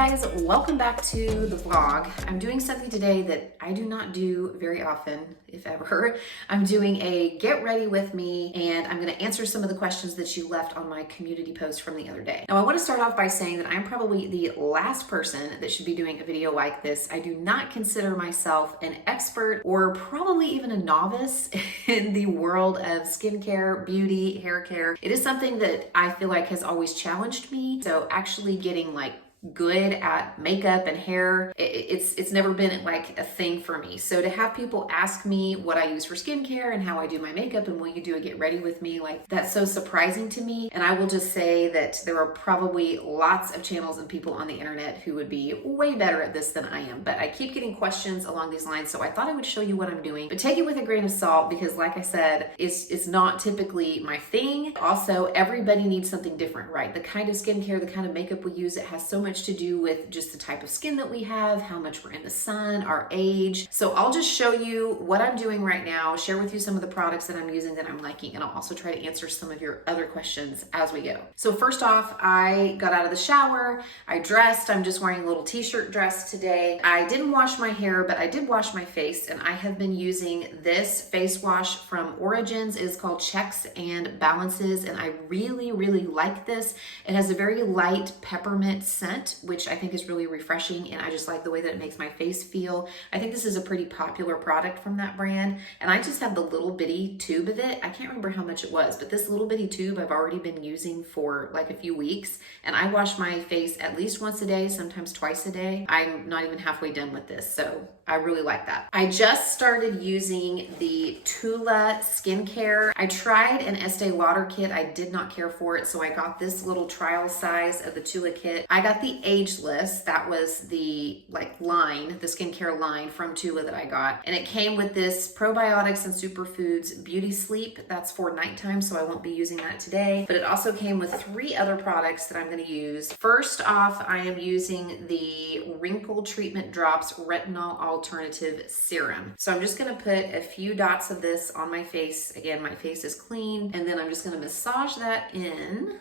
guys, welcome back to the vlog. I'm doing something today that I do not do very often, if ever. I'm doing a get ready with me, and I'm gonna answer some of the questions that you left on my community post from the other day. Now, I wanna start off by saying that I'm probably the last person that should be doing a video like this. I do not consider myself an expert or probably even a novice in the world of skincare, beauty, hair care. It is something that I feel like has always challenged me. So actually getting like good at makeup and hair, it's never been like a thing for me. So to have people ask me what I use for skincare and how I do my makeup and will you do a get ready with me, like that's so surprising to me. And I will just say that there are probably lots of channels and people on the internet who would be way better at this than I am. But I keep getting questions along these lines, so I thought I would show you what I'm doing. But take it with a grain of salt because like I said, it's not typically my thing. Also, everybody needs something different, right? The kind of skincare, the kind of makeup we use, it has so much to do with just the type of skin that we have, how much we're in the sun, our age. So I'll just show you what I'm doing right now, share with you some of the products that I'm using that I'm liking, and I'll also try to answer some of your other questions as we go. So first off, I got out of the shower, I dressed, I'm just wearing a little t-shirt dress today. I didn't wash my hair, but I did wash my face, and I have been using this face wash from Origins. It is called Checks and Balances, and I really like this. It has a very light peppermint scent, which I think is really refreshing, and I just like the way that it makes my face feel. I think this is a pretty popular product from that brand, and I just have the little bitty tube of it. I can't remember how much it was, but this little bitty tube I've already been using for like a few weeks, and I wash my face at least once a day, sometimes twice a day. I'm not even halfway done with this, so I really like that. I just started using the Tula skincare. I tried an Estee Lauder kit. I did not care for it, so I got this little trial size of the Tula kit. I got the Ageless. That was the line, the skincare line from Tula that I got. And it came with this probiotics and superfoods beauty sleep. That's for nighttime, so I won't be using that today. But it also came with 3 other products that I'm gonna use. First off, I am using the Wrinkle Treatment Drops Retinol Alternative Serum. So I'm just gonna put a few dots of this on my face. Again, my face is clean. And then I'm just gonna massage that in.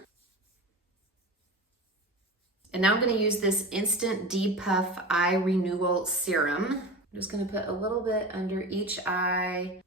And now I'm gonna use this Instant Depuff Eye Renewal Serum. I'm just gonna put a little bit under each eye.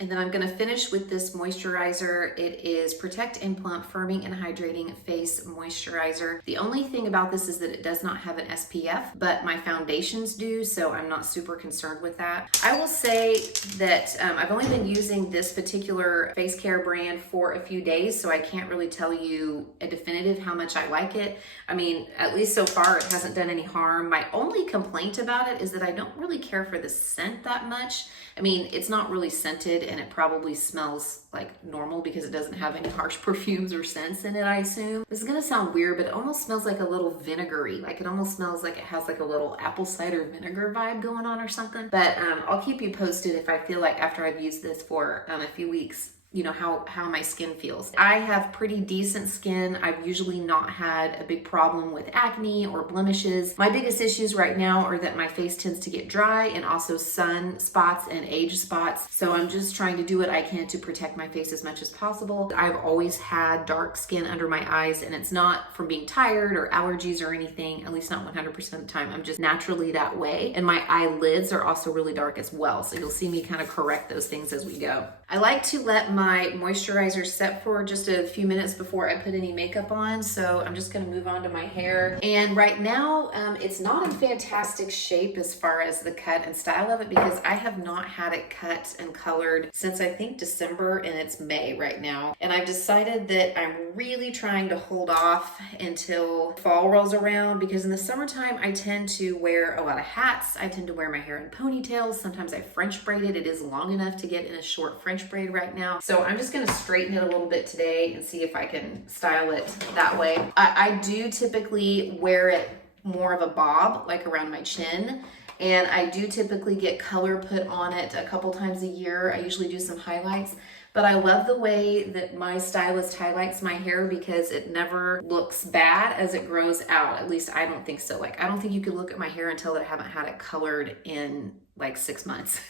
And then I'm gonna finish with this moisturizer. It is Protect and Plump Firming and Hydrating Face Moisturizer. The only thing about this is that it does not have an SPF, but my foundations do, so I'm not super concerned with that. I will say that I've only been using this particular face care brand for a few days, so I can't really tell you a definitive how much I like it. I mean, at least so far, it hasn't done any harm. My only complaint about it is that I don't really care for the scent that much. I mean, it's not really scented, and it probably smells like normal because it doesn't have any harsh perfumes or scents in it, I assume. This is gonna sound weird, but it almost smells like a little vinegary. Like it almost smells like it has like a little apple cider vinegar vibe going on or something. But I'll keep you posted if I feel like after I've used this for a few weeks, you know, how my skin feels. I have pretty decent skin. I've usually not had a big problem with acne or blemishes. My biggest issues right now are that my face tends to get dry and also sun spots and age spots. So I'm just trying to do what I can to protect my face as much as possible. I've always had dark skin under my eyes, and it's not from being tired or allergies or anything, at least not 100% of the time. I'm just naturally that way. And my eyelids are also really dark as well. So you'll see me kind of correct those things as we go. I like to let my moisturizer set for just a few minutes before I put any makeup on. So I'm just gonna move on to my hair. And right now, it's not in fantastic shape as far as the cut and style of it because I have not had it cut and colored since I think December, and it's May right now. And I've decided that I'm really trying to hold off until fall rolls around because in the summertime, I tend to wear a lot of hats. I tend to wear my hair in ponytails. Sometimes I French braid it. It is long enough to get in a short French braid right now. So I'm just gonna straighten it a little bit today and see if I can style it that way. I do typically wear it more of a bob, like around my chin. And I do typically get color put on it a couple times a year. I usually do some highlights. But I love the way that my stylist highlights my hair because it never looks bad as it grows out. At least I don't think so. Like, I don't think you could look at my hair and tell that I haven't had it colored in like 6 months.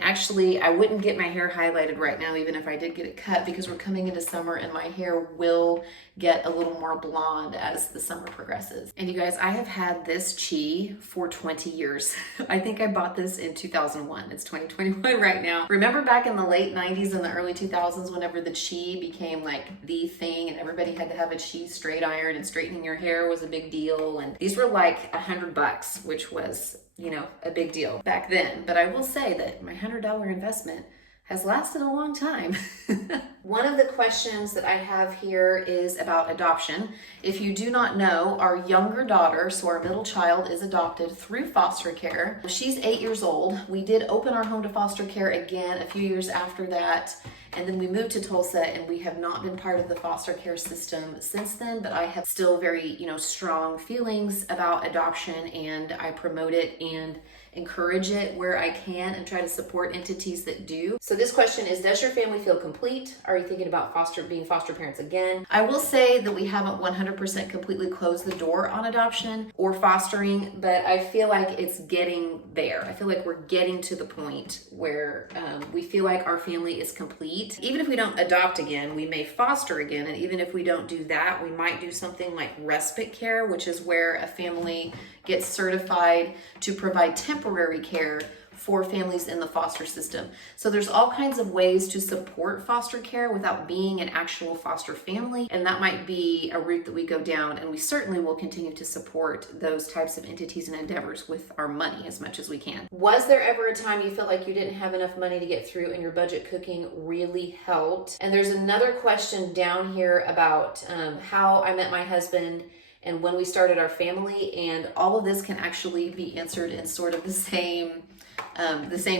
Actually, I wouldn't get my hair highlighted right now, even if I did get it cut, because we're coming into summer and my hair will get a little more blonde as the summer progresses. And you guys, I have had this chi for 20 years. I think I bought this in 2001. It's 2021 right now. Remember back in the late 90s and the early 2000s, whenever the chi became like the thing and everybody had to have a chi straight iron and straightening your hair was a big deal. And these were like $100, which was, you know, a big deal back then. But I will say that my $100 investment has lasted a long time. One of the questions that I have here is about adoption. If you do not know, our younger daughter, so our middle child, is adopted through foster care. She's 8 years old. We did open our home to foster care again a few years after that. And then we moved to Tulsa, and we have not been part of the foster care system since then, but I have still very, strong feelings about adoption, and I promote it and encourage it where I can and try to support entities that do. So this question is, does your family feel complete? Are you thinking about being foster parents again? I will say that we haven't 100% completely closed the door on adoption or fostering, but I feel like it's getting there. I feel like we're getting to the point where we feel like our family is complete. Even if we don't adopt again, we may foster again. And even if we don't do that, we might do something like respite care, which is where a family gets certified to provide temporary care for families in the foster system. So there's all kinds of ways to support foster care without being an actual foster family. And that might be a route that we go down, and we certainly will continue to support those types of entities and endeavors with our money as much as we can. Was there ever a time you felt like you didn't have enough money to get through and your budget cooking really helped? And there's another question down here about how I met my husband and when we started our family, and all of this can actually be answered in sort of the same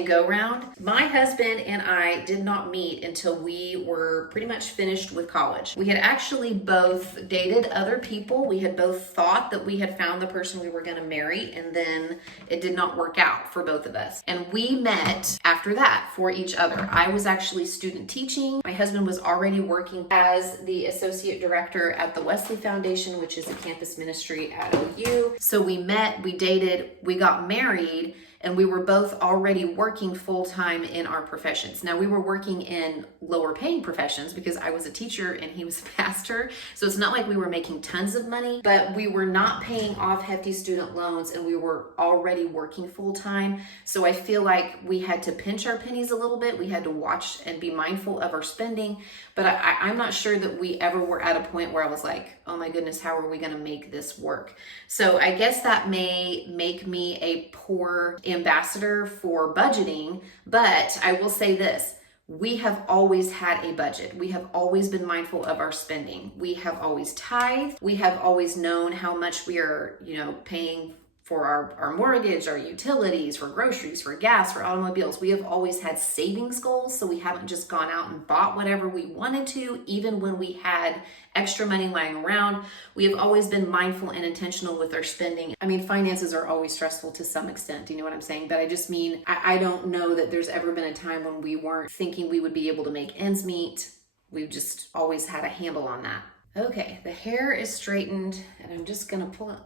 go round. My husband and I did not meet until we were pretty much finished with college. We had actually both dated other people. We had both thought that we had found the person we were going to marry, and then it did not work out for both of us. And we met after that for each other. I was actually student teaching. My husband was already working as the associate director at the Wesley Foundation, which is a campus ministry at OU. So we met, we dated, we got married, and we were both already working full-time in our professions. Now, we were working in lower paying professions because I was a teacher and he was a pastor. So it's not like we were making tons of money, but we were not paying off hefty student loans and we were already working full-time. So I feel like we had to pinch our pennies a little bit. We had to watch and be mindful of our spending. But I'm not sure that we ever were at a point where I was like, oh my goodness, how are we gonna make this work? So I guess that may make me a poor ambassador for budgeting, but I will say this. We have always had a budget. We have always been mindful of our spending. We have always tithed. We have always known how much we are, paying for our mortgage, our utilities, for groceries, for gas, for automobiles. We have always had savings goals, so we haven't just gone out and bought whatever we wanted to, even when we had extra money lying around. We have always been mindful and intentional with our spending. I mean, finances are always stressful to some extent, you know what I'm saying? But I just mean, I don't know that there's ever been a time when we weren't thinking we would be able to make ends meet. We've just always had a handle on that. Okay, the hair is straightened, and I'm just gonna pull it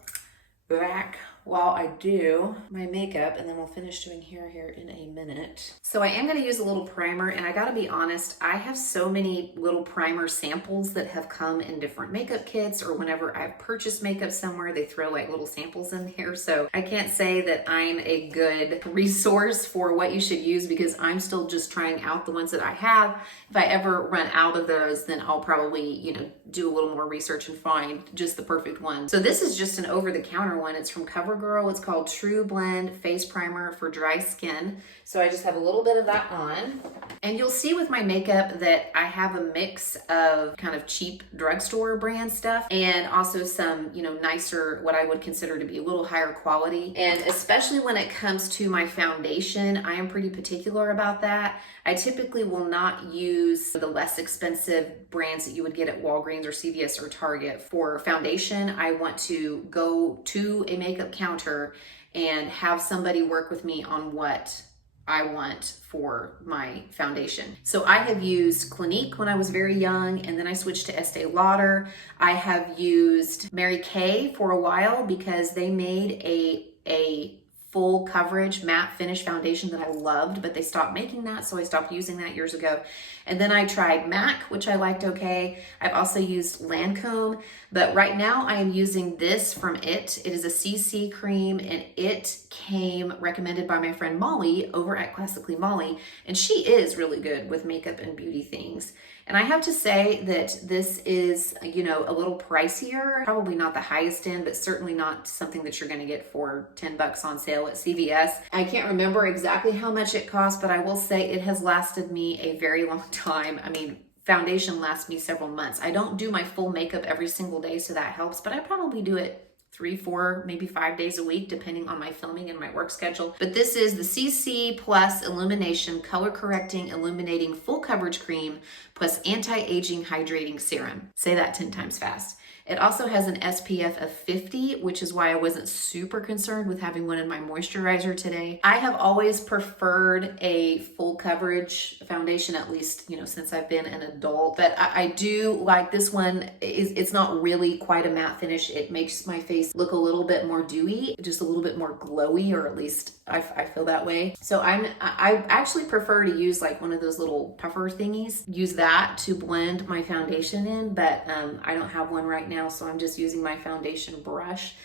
back while I do my makeup, and then we'll finish doing hair here in a minute. So I am going to use a little primer, and I gotta be honest, I have so many little primer samples that have come in different makeup kits, or whenever I've purchased makeup somewhere, they throw like little samples in here. So I can't say that I'm a good resource for what you should use because I'm still just trying out the ones that I have. If I ever run out of those, then I'll probably, do a little more research and find just the perfect one. So this is just an over-the-counter one. It's from CoverGirl. It's called True Blend Face Primer for Dry Skin. So I just have a little bit of that on. And you'll see with my makeup that I have a mix of kind of cheap drugstore brand stuff and also some, nicer, what I would consider to be a little higher quality. And especially when it comes to my foundation, I am pretty particular about that. I typically will not use the less expensive brands that you would get at Walgreens or CVS or Target for foundation. I want to go to a makeup counter and have somebody work with me on what I want for my foundation. So I have used Clinique when I was very young, and then I switched to Estee Lauder. I have used Mary Kay for a while because they made a full coverage matte finish foundation that I loved, but they stopped making that, so I stopped using that years ago. And then I tried MAC, which I liked okay. I've also used Lancome, but right now I am using this from It. It is a CC cream, and it came recommended by my friend Molly over at Classically Molly, and she is really good with makeup and beauty things. And I have to say that this is, you know, a little pricier, probably not the highest end, but certainly not something that you're going to get for 10 bucks on sale at CVS. I can't remember exactly how much it cost, but I will say it has lasted me a very long time. I mean, foundation lasts me several months. I don't do my full makeup every single day, so that helps, but I probably do it 3, 4, maybe 5 days a week, depending on my filming and my work schedule. But this is the CC Plus Illumination Color Correcting Illuminating Full Coverage Cream plus Anti-Aging Hydrating Serum. Say that 10 times fast. It also has an SPF of 50, which is why I wasn't super concerned with having one in my moisturizer today. I have always preferred a full coverage foundation, at least, you know, since I've been an adult. But I do like this one. It's not really quite a matte finish. It makes my face look a little bit more dewy, just a little bit more glowy, or at least I feel that way. So I actually prefer to use like one of those little puffer thingies. Use that to blend my foundation in, but I don't have one right now. So I'm just using my foundation brush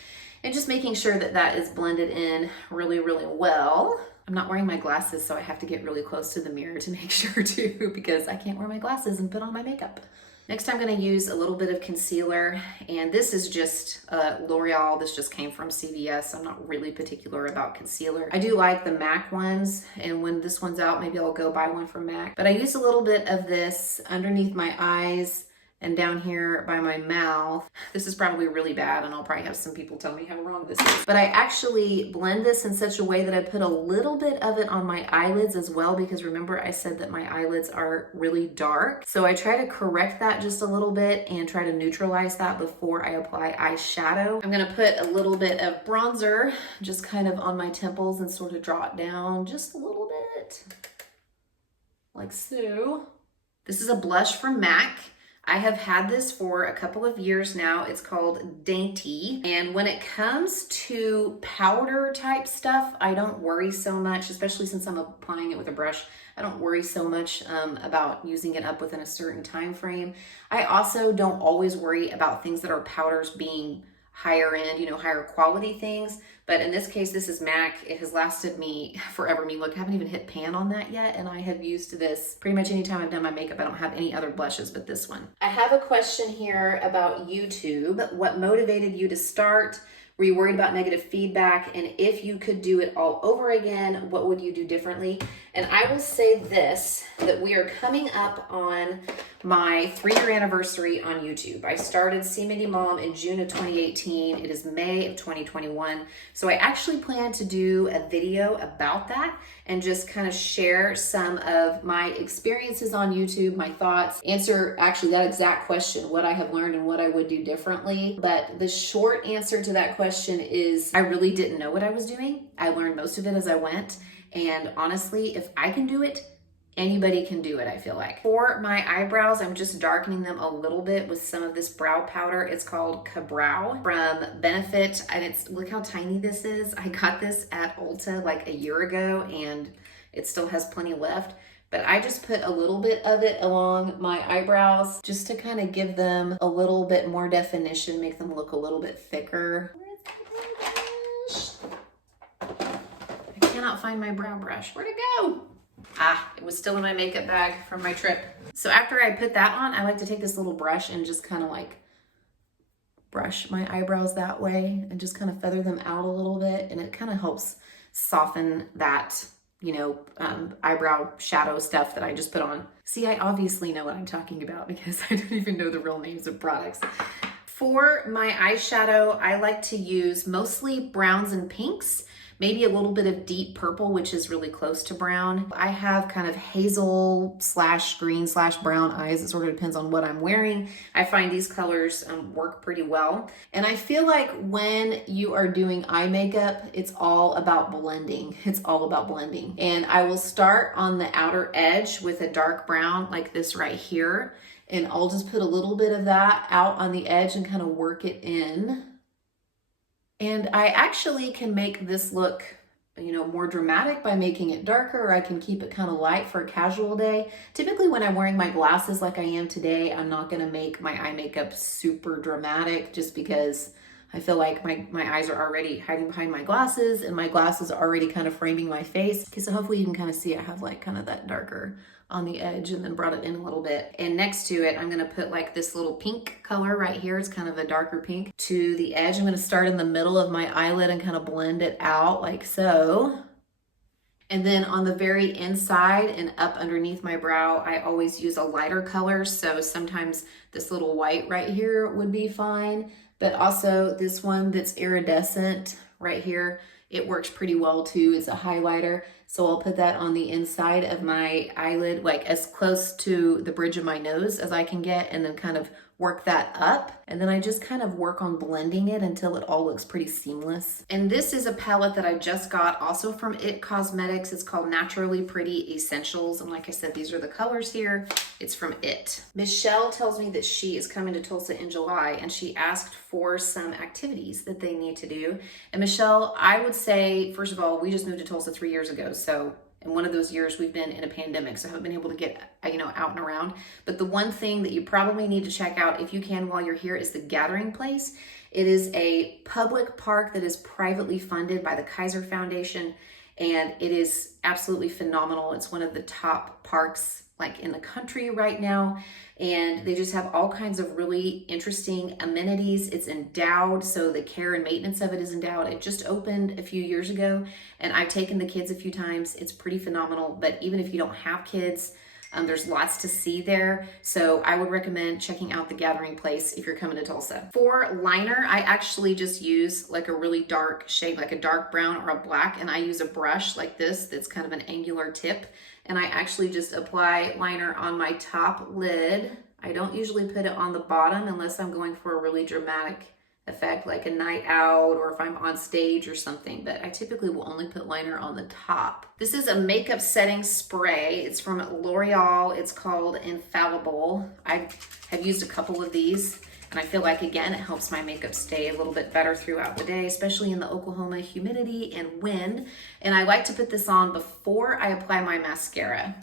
and just making sure that that is blended in really, really well. I'm not wearing my glasses, so I have to get really close to the mirror to make sure too, because I can't wear my glasses and put on my makeup. Next, I'm going to use a little bit of concealer, and this is just L'Oreal. This just came from CVS. I'm not really particular about concealer. I do like the MAC ones, and when this one's out, maybe I'll go buy one from MAC. But I use a little bit of this underneath my eyes and down here by my mouth. This is probably really bad, and I'll probably have some people tell me how wrong this is. But I actually blend this in such a way that I put a little bit of it on my eyelids as well, because remember I said that my eyelids are really dark. So I try to correct that just a little bit and try to neutralize that before I apply eyeshadow. I'm gonna put a little bit of bronzer just kind of on my temples and sort of draw it down just a little bit, like so. This is a blush from MAC. I have had this for a couple of years now. It's called Dainty. And when it comes to powder type stuff, I don't worry so much, especially since I'm applying it with a brush. I don't worry so much about using it up within a certain time frame. I also don't always worry about things that are powders being higher end, you know, higher quality things. But in this case, this is MAC. It has lasted me forever. I mean, look, I haven't even hit pan on that yet, and I have used this pretty much anytime I've done my makeup. I don't have any other blushes but this one. I have a question here about YouTube. What motivated you to start? Were you worried about negative feedback? And if you could do it all over again, what would you do differently? And I will say this, that we are coming up on my 3-year anniversary on YouTube. I started See Mindy Mom in June of 2018. It is May of 2021. So I actually plan to do a video about that and just kind of share some of my experiences on YouTube, my thoughts, answer actually that exact question, what I have learned and what I would do differently. But the short answer to that question is I really didn't know what I was doing. I learned most of it as I went. And honestly, if I can do it, anybody can do it, I feel like. For my eyebrows, I'm just darkening them a little bit with some of this brow powder. It's called Ka-Brow from Benefit. And it's, look how tiny this is. I got this at Ulta like a year ago, and it still has plenty left. But I just put a little bit of it along my eyebrows just to kind of give them a little bit more definition, make them look a little bit thicker. I cannot find my brow brush. Where'd it go? Ah, it was still in my makeup bag from my trip. So after I put that on, I like to take this little brush and just kind of like brush my eyebrows that way and just kind of feather them out a little bit. And it kind of helps soften that, you know, eyebrow shadow stuff that I just put on. See, I obviously know what I'm talking about because I don't even know the real names of products. For my eyeshadow, I like to use mostly browns and pinks. Maybe a little bit of deep purple, which is really close to brown. I have kind of hazel / green / brown eyes. It sort of depends on what I'm wearing. I find these colors work pretty well. And I feel like when you are doing eye makeup, it's all about blending. It's all about blending. And I will start on the outer edge with a dark brown like this right here. And I'll just put a little bit of that out on the edge and kind of work it in. And I actually can make this look more dramatic by making it darker, or I can keep it kind of light for a casual day. Typically when I'm wearing my glasses like I am today, I'm not going to make my eye makeup super dramatic just because I feel like my eyes are already hiding behind my glasses and my glasses are already kind of framing my face. Okay, so hopefully you can kind of see I have like kind of that darker on the edge and then brought it in a little bit. And next to it, I'm gonna put like this little pink color right here. It's kind of a darker pink to the edge. I'm gonna start in the middle of my eyelid and kind of blend it out like so. And then on the very inside and up underneath my brow, I always use a lighter color. So sometimes this little white right here would be fine, but also this one that's iridescent right here, it works pretty well too as a highlighter. So I'll put that on the inside of my eyelid, like as close to the bridge of my nose as I can get, and then kind of work that up. And then I just kind of work on blending it until it all looks pretty seamless. And this is a palette that I just got also from IT Cosmetics. It's called Naturally Pretty Essentials. And like I said, these are the colors here. It's from IT. Michelle tells me that she is coming to Tulsa in July and she asked for some activities that they need to do. And Michelle, I would say, first of all, we just moved to Tulsa 3 years ago. So in one of those years we've been in a pandemic, so I haven't been able to get, out and around. But the one thing that you probably need to check out if you can while you're here is the Gathering Place. It is a public park that is privately funded by the Kaiser Foundation, and it is absolutely phenomenal. It's one of the top parks like in the country right now, and they just have all kinds of really interesting amenities. It's endowed, so the care and maintenance of it is endowed. It just opened a few years ago, and I've taken the kids a few times. It's pretty phenomenal, but even if you don't have kids, there's lots to see there. So I would recommend checking out the Gathering Place if you're coming to Tulsa. For liner, I actually just use like a really dark shade, like a dark brown or a black, and I use a brush like this that's kind of an angular tip. And I actually just apply liner on my top lid. I don't usually put it on the bottom unless I'm going for a really dramatic effect, like a night out or if I'm on stage or something, but I typically will only put liner on the top. This is a makeup setting spray. It's from L'Oreal. It's called Infallible. I have used a couple of these, and I feel like, again, it helps my makeup stay a little bit better throughout the day, especially in the Oklahoma humidity and wind. And I like to put this on before I apply my mascara.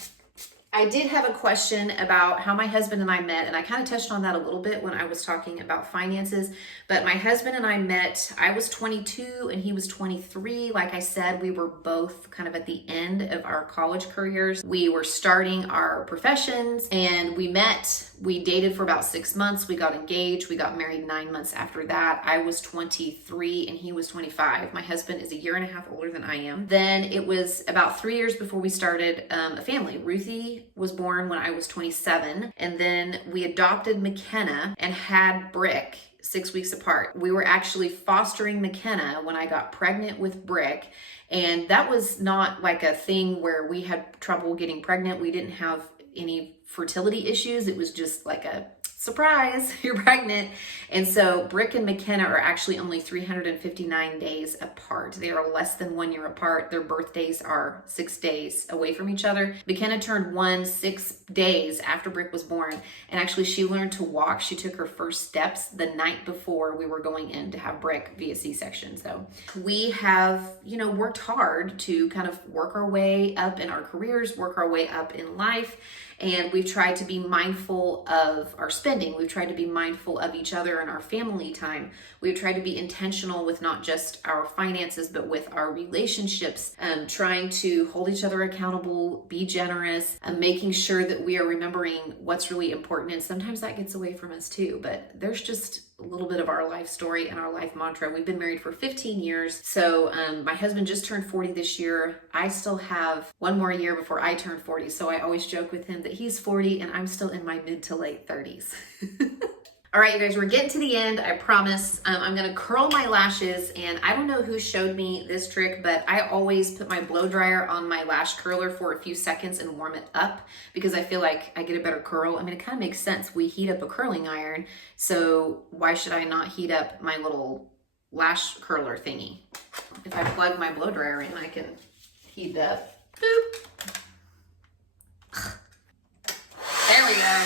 I did have a question about how my husband and I met, and I kind of touched on that a little bit when I was talking about finances, but my husband and I met, I was 22 and he was 23. Like I said, we were both kind of at the end of our college careers. We were starting our professions and we met. We dated for about 6 months. We got engaged. We got married 9 months after that. I was 23 and he was 25. My husband is a year and a half older than I am. Then it was about 3 years before we started a family. Ruthie was born when I was 27. And then we adopted McKenna and had Brick 6 weeks apart. We were actually fostering McKenna when I got pregnant with Brick. And that was not like a thing where we had trouble getting pregnant. We didn't have any fertility issues. It was just like a surprise, you're pregnant. And so Brick and McKenna are actually only 359 days apart. They are less than 1 year apart. Their birthdays are 6 days away from each other. McKenna turned 1 6 days after Brick was born. And actually she learned to walk. She took her first steps the night before we were going in to have Brick via C-section. So we have, worked hard to kind of work our way up in our careers, work our way up in life. And we've tried to be mindful of our spending. We've tried to be mindful of each other and our family time. We've tried to be intentional with not just our finances, but with our relationships, trying to hold each other accountable, be generous, making sure that we are remembering what's really important. And sometimes that gets away from us too, but there's just a little bit of our life story and our life mantra. We've been married for 15 years. So my husband just turned 40 this year. I still have 1 more year before I turn 40. So I always joke with him that he's 40 and I'm still in my mid to late 30s. All right, you guys, we're getting to the end, I promise. I'm gonna curl my lashes, and I don't know who showed me this trick, but I always put my blow dryer on my lash curler for a few seconds and warm it up because I feel like I get a better curl. I mean, it kind of makes sense. We heat up a curling iron, so why should I not heat up my little lash curler thingy? If I plug my blow dryer in, I can heat it up. Boop. There we go.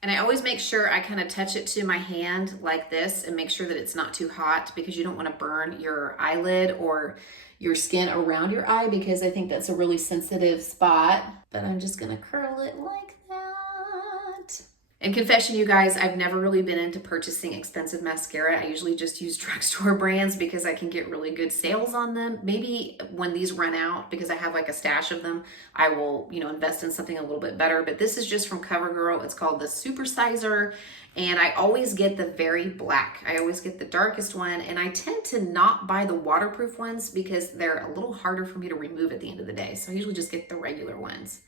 And I always make sure I kind of touch it to my hand like this and make sure that it's not too hot, because you don't want to burn your eyelid or your skin around your eye, because I think that's a really sensitive spot. But I'm just gonna curl it like that. And confession, you guys, I've never really been into purchasing expensive mascara. I usually just use drugstore brands because I can get really good sales on them. Maybe when these run out, because I have like a stash of them, I will, invest in something a little bit better. But this is just from CoverGirl. It's called the Super Sizer. And I always get the very black. I always get the darkest one. And I tend to not buy the waterproof ones because they're a little harder for me to remove at the end of the day. So I usually just get the regular ones.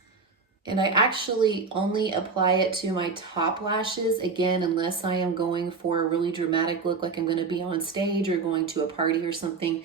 And I actually only apply it to my top lashes, again, unless I am going for a really dramatic look, like I'm going to be on stage or going to a party or something.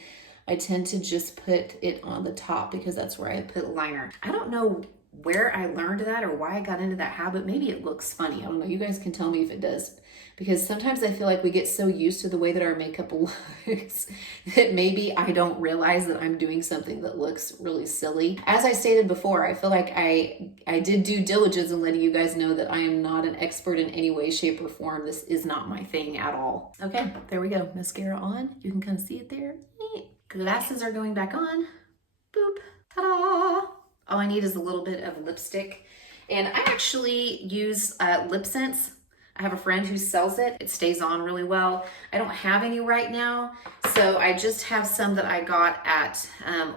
I tend to just put it on the top because that's where I put liner. I don't know where I learned that or why I got into that habit. Maybe it looks funny. I don't know. You guys can tell me if it does. Because sometimes I feel like we get so used to the way that our makeup looks that maybe I don't realize that I'm doing something that looks really silly. As I stated before, I feel like I did due diligence in letting you guys know that I am not an expert in any way, shape, or form. This is not my thing at all. Okay, there we go. Mascara on. You can kind of see it there. Glasses are going back on. Boop. Ta-da! All I need is a little bit of lipstick. And I actually use Lip Sense. I have a friend who sells it. It stays on really well. I don't have any right now, so I just have some that I got at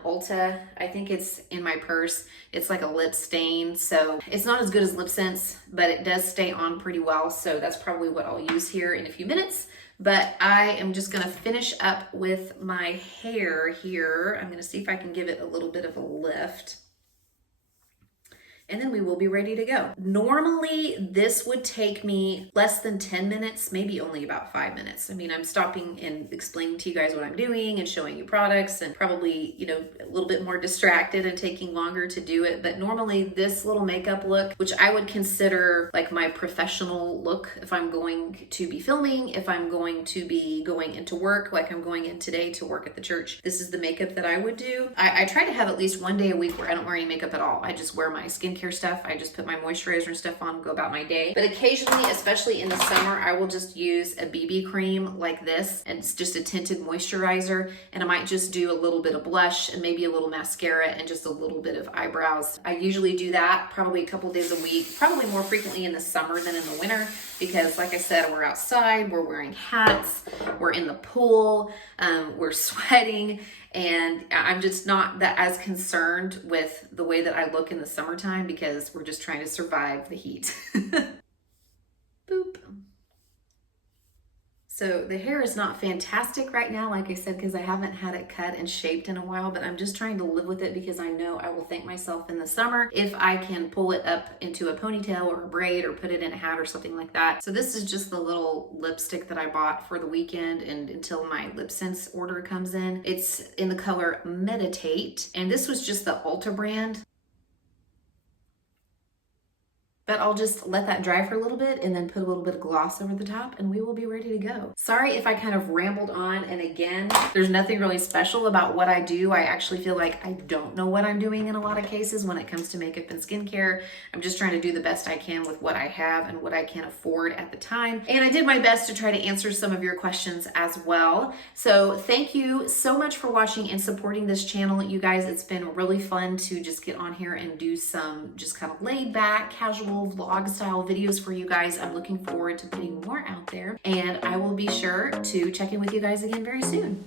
Ulta. I think it's in my purse. It's like a lip stain, so it's not as good as Lip Sense, but it does stay on pretty well, so that's probably what I'll use here in a few minutes. But I am just gonna finish up with my hair here. I'm gonna see if I can give it a little bit of a lift. And then we will be ready to go. Normally, this would take me less than 10 minutes, maybe only about 5 minutes. I mean, I'm stopping and explaining to you guys what I'm doing and showing you products, and probably, a little bit more distracted and taking longer to do it. But normally this little makeup look, which I would consider like my professional look if I'm going to be filming, if I'm going to be going into work, like I'm going in today to work at the church, this is the makeup that I would do. I try to have at least one day a week where I don't wear any makeup at all. I just wear my skincare stuff. I just put my moisturizer and stuff on and go about my day. But occasionally, especially in the summer, I will just use a BB cream like this, and it's just a tinted moisturizer, and I might just do a little bit of blush and maybe a little mascara and just a little bit of eyebrows. I usually do that probably a couple days a week, probably more frequently in the summer than in the winter, because like I said, we're outside, we're wearing hats, we're in the pool, we're sweating, and I'm just not that as concerned with the way that I look in the summertime because we're just trying to survive the heat. Boop. So the hair is not fantastic right now, like I said, because I haven't had it cut and shaped in a while, but I'm just trying to live with it because I know I will thank myself in the summer if I can pull it up into a ponytail or a braid or put it in a hat or something like that. So this is just the little lipstick that I bought for the weekend and until my Lip Sense order comes in. It's in the color Meditate, and this was just the Ulta brand. But I'll just let that dry for a little bit and then put a little bit of gloss over the top and we will be ready to go. Sorry if I kind of rambled on, and again, there's nothing really special about what I do. I actually feel like I don't know what I'm doing in a lot of cases when it comes to makeup and skincare. I'm just trying to do the best I can with what I have and what I can afford at the time. And I did my best to try to answer some of your questions as well. So thank you so much for watching and supporting this channel, you guys. It's been really fun to just get on here and do some just kind of laid back, casual vlog style videos for you guys. I'm looking forward to putting more out there, and I will be sure to check in with you guys again very soon.